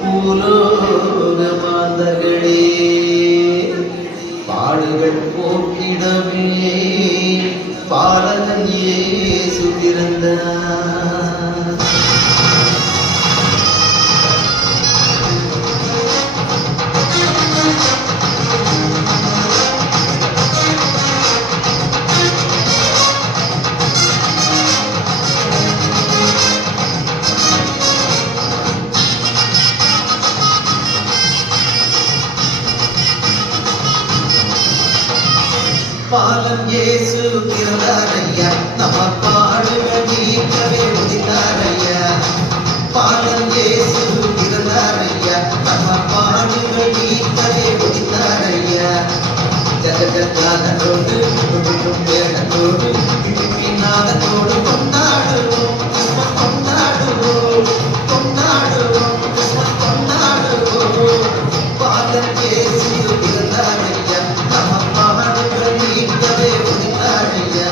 பூலோக மாந்தர்களே பாடுகள் போக்கிடவே பாலகன் இயேசு பிறந்தார். பாலன் இயேசு பிறந்தாரையா, நம்ம பாடுகள் நீக்கவே உதித்தாரையா. பாலன் இயேசு பிறந்தாரையா, நம்ம பாடுகள் நீக்கவே உதித்தாரையா. ஜகஜாதனோடு வேடத்தோடு நாதத்தோடு கொண்டாடுவோம், கொண்டாடுவோம், கொண்டாடுவோம், கொண்டாடுவோம். பாலன் இயேசு பிறந்தாரையா, நம்ம பாடுகள் நீக்கவே உதித்தாரையா.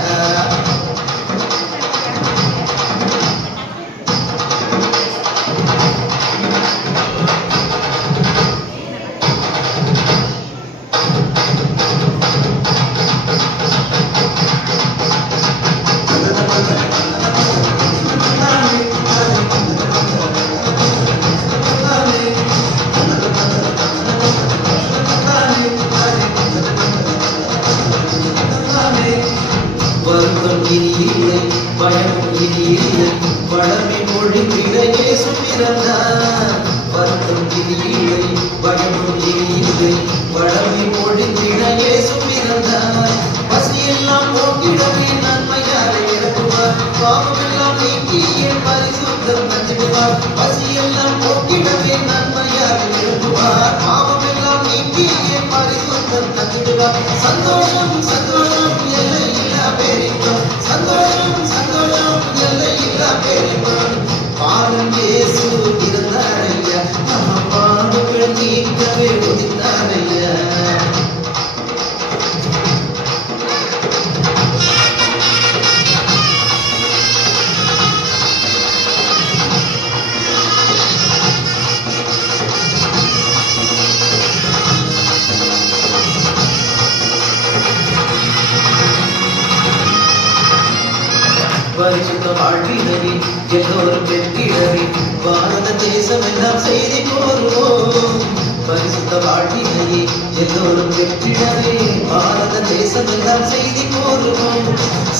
வருத்தம் இனி இல்லை, பயமும் இனி இல்லை, வளமை மொழிந்திட இயேசு பிறந்தார். வருத்தம் இனி இல்லை, பயமும் இனி இல்லை, வளமை மொழிந்திட இயேசு பிறந்தார். பசியெல்லாம் போக்கிடவே நன்மையாரை இறக்குவார், பாவமெல்லாம் நீக்கிய பரிசுத்தம் தந்திடுவார். பசியெல்லாம் போக்கிடவே நன்மையாரை இறக்குவார், பாவமெல்லாம் நீக்கிய பரிசுத்தம் தந்திடுவார். சந்தோஷம் சந்தோஷம் எல்லை இல்லா பேரின்பம், சந்தோஷம் சந்தோஷம் எல்லை இல்லா பேரின்பம். பாலன் இயேசு பிறந்தாரையா, நம்ம பாடுகள் நீக்கவே உதித்தாரையா. பரிசுத்த வாழ்வினரே எல்லோரும் வெற்றிடவே பாரத தேசம் எல்லாம் செய்தி கோருவோம். பரிசுத்த வாழ்வினரே எல்லோரும் வெற்றிடவே பாரத தேசம் எல்லாம் செய்தி கோருவோம்.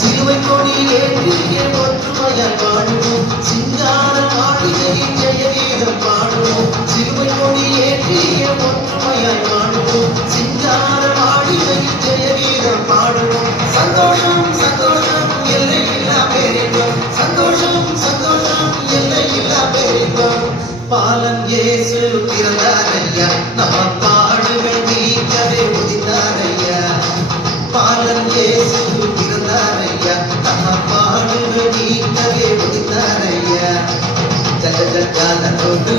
சிலுவை கொடி ஏற்றிய ஒற்றுமையால் பாடுவோம், சிங்கார மாளிகையின் ஜெயகீதம் பாடுவோம். சிலுவை கொடி ஏற்றிய ஒற்றுமையால் பாடுவோம், சிங்கார மாளிகையின் ஜெயகீதம் பாடுவோம். சந்தோஷம் சந்தோஷம் எல்லை இல்லா பேரின்பம், சந்தோஷம் சந்தோஷம் எல்லை இல்லா பேரின்பம். பாலன் இயேசு பிறந்தாரையா, நம்ம பாடுகள் நீக்கவே உதித்தாரையா. பாலன் இயேசு பிறந்தாரையா, நம்ம பாடுகள் நீக்கவே உதித்தாரையா. ஜகஜாதனோடு